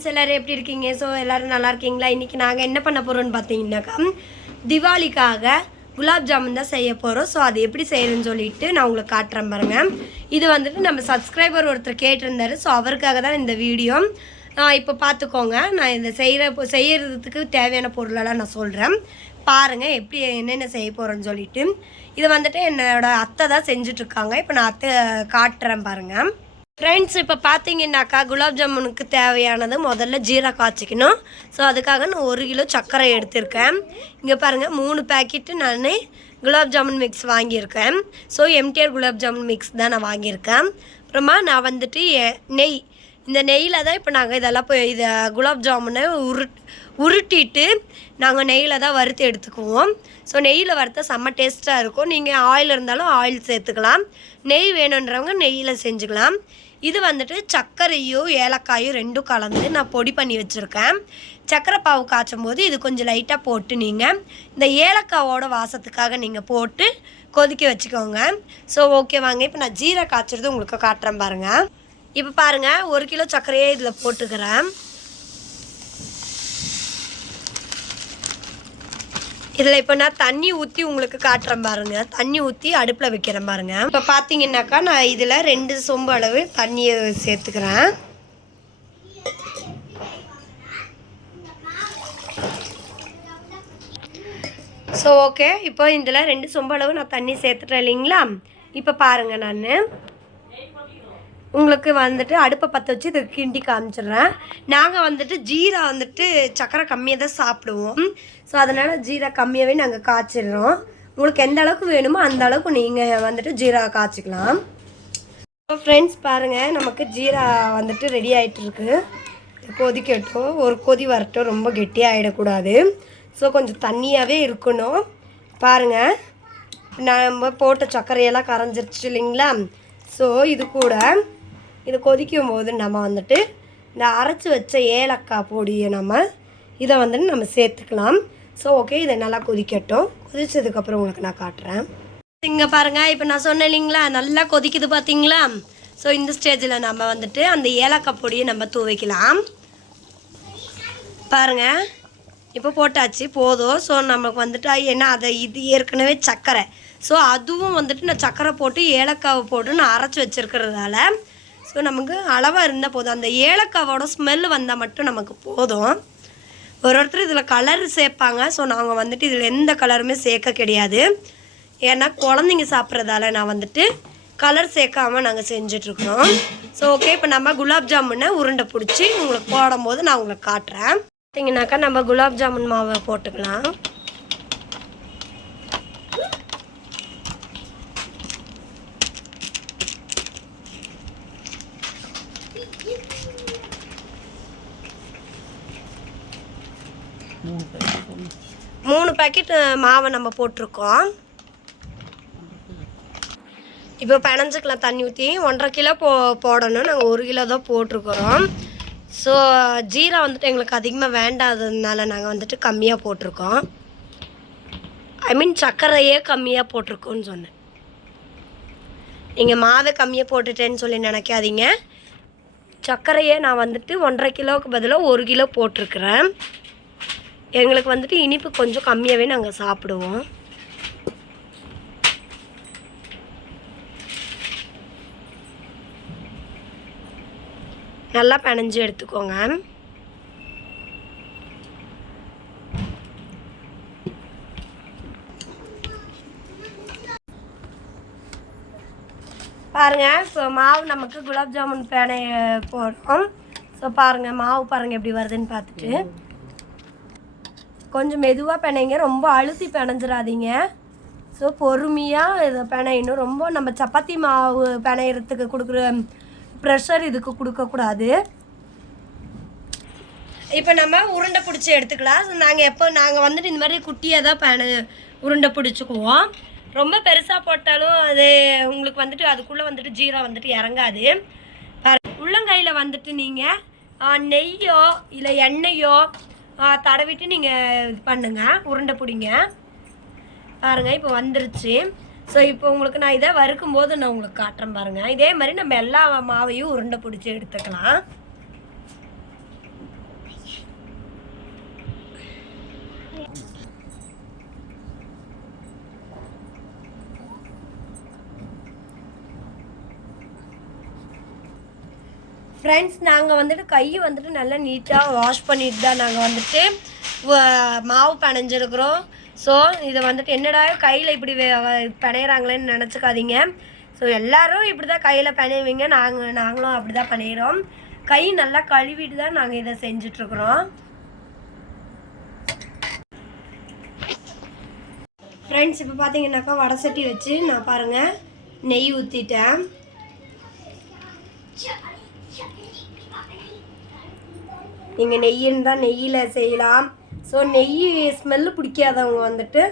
Friends எல்லோரும் எப்படி இருக்கீங்க? ஸோ எல்லோரும் நல்லா இருக்கீங்களா? இன்றைக்கி நாங்கள் என்ன பண்ண போகிறோன்னு பார்த்தீங்கன்னாக்கா திவாலிக்காக குலாப் ஜாமுன் தான் செய்ய போகிறோம். ஸோ அது எப்படி செய்யணும்னு சொல்லிட்டு நான் உங்களுக்கு காட்டுறேன் பாருங்கள். இது வந்துட்டு நம்ம சப்ஸ்கிரைபர் ஒருத்தர் கேட்டிருந்தாரு. ஸோ அவருக்காக தான் இந்த வீடியோ. இப்போ பார்த்துக்கோங்க, நான் இந்த செய்கிறதுக்கு தேவையான பொருளெல்லாம் நான் சொல்கிறேன். பாருங்கள் எப்படி என்னென்ன செய்ய போகிறேன்னு சொல்லிட்டு. இது வந்துட்டு என்னோடய அத்தை தான் செஞ்சிட்ருக்காங்க. இப்போ நான் அத்தை காட்டுறேன் பாருங்கள். ஃப்ரெண்ட்ஸ் இப்போ பார்த்தீங்கன்னாக்கா குலாப் ஜாமுனுக்கு தேவையானது முதல்ல ஜீரா காய்ச்சிக்கணும். ஸோ அதுக்காக நான் 1 கிலோ சர்க்கரை எடுத்திருக்கேன். இங்கே பாருங்கள் 3 பேக்கெட்டு நான் குலாப் ஜாமுன் மிக்ஸ் வாங்கியிருக்கேன். So MTR gulab jamun mix தான் நான் வாங்கியிருக்கேன். அப்புறமா நான் வந்துட்டு நெய், இந்த நெய்யில் தான் இப்போ நாங்கள் இதெல்லாம் இதை குலாப் ஜாமுனை உருட்டிட்டு நாங்கள் நெய்யில் தான் வறுத்து எடுத்துக்குவோம். ஸோ நெய்யில் வறுத்தா செம்ம டேஸ்ட்டாக இருக்கும். நீங்கள் ஆயில் இருந்தாலும் ஆயில் சேர்த்துக்கலாம், நெய் வேணுன்றவங்க நெய்யில் செஞ்சுக்கலாம். இது வந்துட்டு சர்க்கரையும் ஏலக்காயும் ரெண்டும் கலந்து நான் பொடி பண்ணி வச்சுருக்கேன். சர்க்கரை பாவு காய்ச்சும் போது இது கொஞ்சம் லைட்டாக போட்டு நீங்கள் இந்த ஏலக்காவோட வாசத்துக்காக நீங்கள் போட்டு கொதிக்க வச்சுக்கோங்க. ஸோ ஓகே வாங்க, இப்போ நான் ஜீரா காய்ச்சறது உங்களுக்கு காட்டுறேன் பாருங்கள். இப்போ பாருங்கள் 1 கிலோ சர்க்கரையே இதில் போட்டுக்கிறேன். இதில் இப்போ நான் தண்ணி ஊற்றி உங்களுக்கு காட்டுறேன் பாருங்கள். தண்ணி ஊற்றி அடுப்பில் வைக்கிறேன் பாருங்கள். இப்போ பார்த்தீங்கன்னாக்கா நான் இதில் 2 சொம்பு அளவு தண்ணியை சேர்த்துக்கிறேன். ஸோ ஓகே, இப்போ இதில் 2 சொம்பு அளவு நான் தண்ணி சேர்த்துட்டேன் இல்லைங்களா? இப்போ பாருங்கள், நான் உங்களுக்கு வந்துட்டு அடுப்பை பற்ற வச்சு இது கிண்டி காமிச்சிடுறேன். நாங்கள் வந்துட்டு ஜீரா வந்துட்டு சக்கரை கம்மியாக தான் சாப்பிடுவோம். ஸோ அதனால் ஜீரா கம்மியாகவே நாங்கள் காய்ச்சிடுறோம். உங்களுக்கு எந்த அளவுக்கு வேணுமோ அந்த அளவுக்கு நீங்கள் வந்துட்டு ஜீரா காய்ச்சிக்கலாம். ஸோ ஃப்ரெண்ட்ஸ் பாருங்கள், நமக்கு ஜீரா வந்துட்டு ரெடி ஆகிட்டுருக்கு. கொதிக்கட்டும், ஒரு கொதி வரட்டும், ரொம்ப கெட்டியாக ஆகிடக்கூடாது. ஸோ கொஞ்சம் தண்ணியாகவே இருக்கணும். பாருங்கள், நம்ம போட்ட சர்க்கரையெல்லாம் கரைஞ்சிருச்சு இல்லைங்களா? ஸோ இது கூட இது கொதிக்கும் போது நம்ம வந்துட்டு இந்த அரைச்சி வச்ச ஏலக்காய் பொடியை இதை வந்துட்டு நம்ம சேர்த்துக்கலாம். ஸோ ஓகே, இதை நல்லா கொதிக்கட்டும். கொதிச்சதுக்கப்புறம் உங்களுக்கு நான் காட்டுறேன். இங்கே பாருங்கள், இப்போ நான் சொன்னேன் இல்லைங்களா, நல்லா கொதிக்குது பார்த்தீங்களா? ஸோ இந்த ஸ்டேஜில் நம்ம வந்துட்டு அந்த ஏலக்காய் பொடியை நம்ம துவைக்கலாம். பாருங்கள், இப்போ போட்டாச்சு, போதும். ஸோ நமக்கு வந்துட்டு ஏன்னா அதை இது ஏற்கனவே சர்க்கரை, ஸோ அதுவும் வந்துட்டு நான் சர்க்கரை போட்டு ஏலக்காவை போட்டு நான் அரைச்சி வச்சுருக்கிறதால ஸோ நமக்கு அளவாக இருந்தால் போதும். அந்த ஏலக்காவோட ஸ்மெல் வந்தால் மட்டும் நமக்கு போதும். ஒருத்தர் இதில் கலர் சேர்ப்பாங்க. ஸோ நாங்கள் வந்துட்டு இதில் எந்த கலருமே சேர்க்க கிடையாது. ஏன்னா குழந்தைங்க சாப்பிட்றதால நான் வந்துட்டு கலர் சேர்க்காமல் நாங்கள் செஞ்சிட்ருக்குறோம். ஸோ ஓகே, இப்போ நம்ம குலாப் ஜாமுனை உருண்டை பிடிச்சி உங்களுக்கு போடும்போது நான் உங்களுக்கு காட்டுறேன். பார்த்தீங்கன்னாக்கா நம்ம குலாப் ஜாமுன் மாவை போட்டுக்கலாம். மூணு பேக்கெட் மாவை நம்ம போட்டிருக்கோம். இப்போ பிணைஞ்சிக்கலாம் தண்ணி ஊற்றி. 1.5 கிலோ போடணும். நாங்கள் 1 கிலோ தான் போட்டிருக்கிறோம். ஸோ ஜீரா வந்துட்டு எங்களுக்கு அதிகமாக வேண்டாததுனால நாங்கள் வந்துட்டு கம்மியாக போட்டிருக்கோம். ஐ மீன் சர்க்கரையே கம்மியாக போட்டிருக்கோன்னு சொன்னேன். நீங்கள் மாவை கம்மியாக போட்டுட்டேன்னு சொல்லி நினைக்காதீங்க. சர்க்கரையே நான் வந்துட்டு 1.5 கிலோவுக்கு பதிலாக 1 கிலோ போட்டிருக்கிறேன். எங்களுக்கு வந்துட்டு இனிப்பு கொஞ்சம் கம்மியாகவே நாங்கள் சாப்பிடுவோம். நல்லா பிணைஞ்சு எடுத்துக்கோங்க. பாருங்கள், இப்போ மாவு நமக்கு குலாப் ஜாமுன் பேனை போடுறோம். ஸோ பாருங்கள், மாவு பாருங்கள் எப்படி வருதுன்னு பார்த்துட்டு கொஞ்சம் மெதுவாக பிணைங்க, ரொம்ப அழுத்தி பிணைஞ்சிடாதீங்க. ஸோ பொறுமையாக இதை பிணையணும். ரொம்ப நம்ம சப்பாத்தி மாவு பிணையறதுக்கு கொடுக்குற ப்ரெஷர் இதுக்கு கொடுக்கக்கூடாது. இப்போ நம்ம உருண்டை பிடிச்சி எடுத்துக்கலாம். ஸோ நாங்கள் வந்துட்டு இந்த மாதிரி குட்டியாக தான் உருண்டை பிடிச்சிக்குவோம். ரொம்ப பெருசாக போட்டாலும் அது உங்களுக்கு வந்துட்டு அதுக்குள்ளே வந்துட்டு ஜீரா வந்துட்டு இறங்காது. உள்ளங்கையில் வந்துட்டு நீங்கள் நெய்யோ இல்லை எண்ணெயோ தடவிட்டு நீங்கள் இது பண்ணுங்கள், உருண்டை பிடிங்க. பாருங்கள், இப்போ வந்துருச்சு. ஸோ இப்போ உங்களுக்கு நான் இதை வறுக்கும்போது நான் உங்களுக்கு காட்டுறேன் பாருங்கள். இதே மாதிரி நம்ம எல்லா மாவையும் உருண்டை பிடிச்சி எடுத்துக்கலாம். ஃப்ரெண்ட்ஸ் நாங்கள் வந்துட்டு கையை வந்துட்டு நல்லா நீட்டாக வாஷ் பண்ணிட்டு தான் நாங்கள் வந்துட்டு மாவு பிணைஞ்சிருக்கிறோம். ஸோ இதை வந்துட்டு என்னடா கையில் இப்படி பிணையிறாங்களேன்னு நினச்சிக்காதீங்க. ஸோ எல்லோரும் இப்படி தான் கையில் பிணைவீங்க, நாங்களும் அப்படி தான் பண்ணிடுறோம். கை நல்லா கழுவிட்டு தான் நாங்கள் இதை செஞ்சிட்ருக்குறோம். ஃப்ரெண்ட்ஸ் இப்போ பார்த்தீங்கன்னாக்கா வடை சட்டி வச்சு நான் பாருங்கள் நெய் ஊற்றிட்டேன். நீங்கள் நெய் இருந்தால் நெய்யில் செய்யலாம். ஸோ நெய் ஸ்மெல்லு பிடிக்காதவங்க வந்துட்டு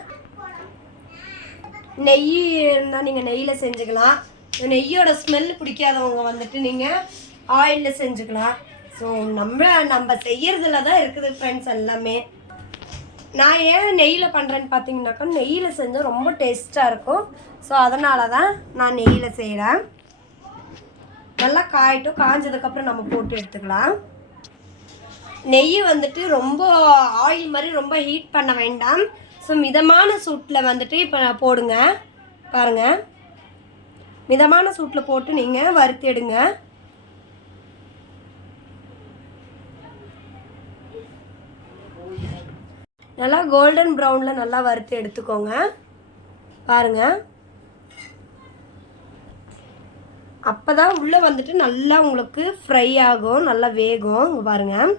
நெய் இருந்தால் நீங்கள் நெய்யில் செஞ்சுக்கலாம். நெய்யோட ஸ்மெல்லு பிடிக்காதவங்க வந்துட்டு நீங்கள் ஆயிலில் செஞ்சுக்கலாம். ஸோ நம்ம செய்யறதுல தான் இருக்குது ஃப்ரெண்ட்ஸ் எல்லாமே. நான் ஏன் நெய்யில் பண்ணுறேன்னு பார்த்தீங்கன்னாக்கா நெய்யில் செஞ்சால் ரொம்ப டேஸ்ட்டாக இருக்கும். ஸோ அதனால தான் நான் நெய்யில் செய்கிறேன். நல்லா காயட்டும், காய்ஞ்சதுக்கப்புறம் நம்ம போட்டு எடுத்துக்கலாம். நெய் வந்துட்டு ரொம்ப ஆயில் மாதிரி ரொம்ப ஹீட் பண்ண வேண்டாம். ஸோ மிதமான சூட்டில் வந்துட்டு இப்போ போடுங்க. பாருங்கள், மிதமான சூட்டில் போட்டு நீங்கள் வறுத்து எடுங்க. நல்லா கோல்டன் ப்ரௌனில் நல்லா வறுத்து எடுத்துக்கோங்க. பாருங்கள், அப்போ தான் உள்ளே வந்துட்டு நல்லா உங்களுக்கு ஃப்ரை ஆகும், நல்லா வேகும். இங்கே பாருங்கள்.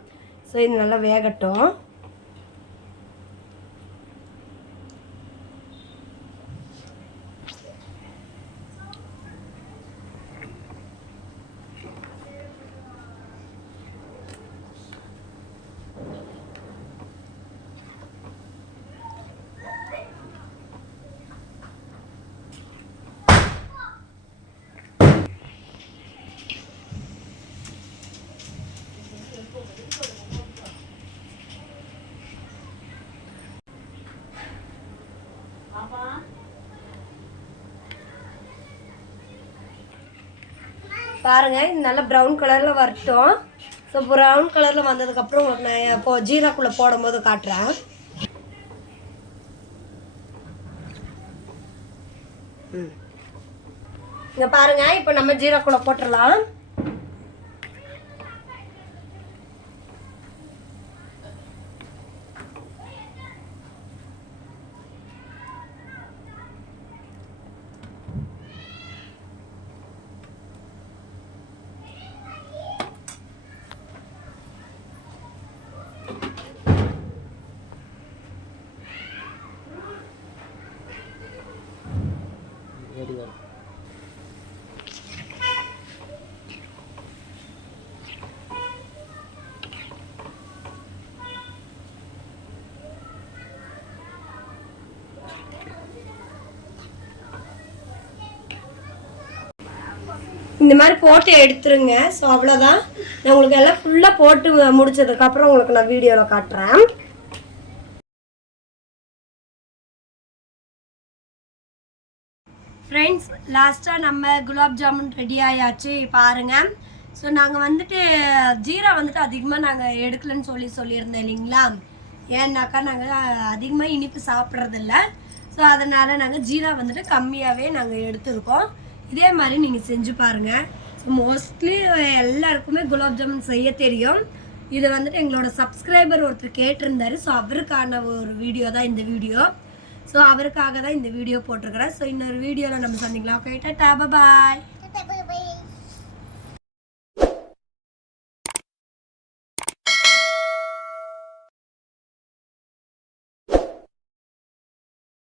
ஸோ இது நல்லா வேகட்டும். பாருங்கள், இது நல்லா ப்ரௌன் கலரில் வரட்டும். ஸோ ப்ரௌன் கலரில் வந்ததுக்கப்புறம் உங்களுக்கு நான் இப்போது ஜீராக்குள்ளே போடும்போது காட்டுறேன். இங்கே பாருங்கள், இப்போ நம்ம ஜீராக்குள்ளே போட்டுடலாம். இந்த மாதிரி போட்டு எடுத்துருங்க. ஸோ அவ்வளோதான். நான் உங்களுக்கு எல்லாம் ஃபுல்லாக போட்டு முடிச்சதுக்கப்புறம் உங்களுக்கு நான் வீடியோவில் காட்டுறேன். ஃப்ரெண்ட்ஸ், லாஸ்ட்டாக நம்ம குலாப் ஜாமுன் ரெடி ஆயாச்சு பாருங்கள். ஸோ நாங்கள் வந்துட்டு ஜீரா வந்துட்டு அதிகமாக நாங்கள் எடுக்கலன்னு சொல்லியிருந்தேன் இல்லைங்களா. ஏன்னாக்கா நாங்கள் அதிகமாக இனிப்பு சாப்பிட்றதில்ல. ஸோ அதனால் நாங்கள் ஜீரா வந்துட்டு கம்மியாகவே நாங்கள் எடுத்துருக்கோம். இதே மாதிரி நீங்கள் செஞ்சு பாருங்கள். ஸோ மோஸ்ட்லி எல்லாருக்குமே குலாப் ஜாமுன் செய்ய தெரியும். இதை வந்துட்டு எங்களோட சப்ஸ்கிரைபர் ஒருத்தர் கேட்டிருந்தாரு. ஸோ அவருக்கான ஒரு வீடியோ தான் இந்த வீடியோ. ஸோ அவருக்காக தான் இந்த வீடியோ போட்டிருக்கிறேன். ஸோ இன்னொரு வீடியோவில் நம்ம சந்திக்கலாம். ஓகே, டாடா, பாய்.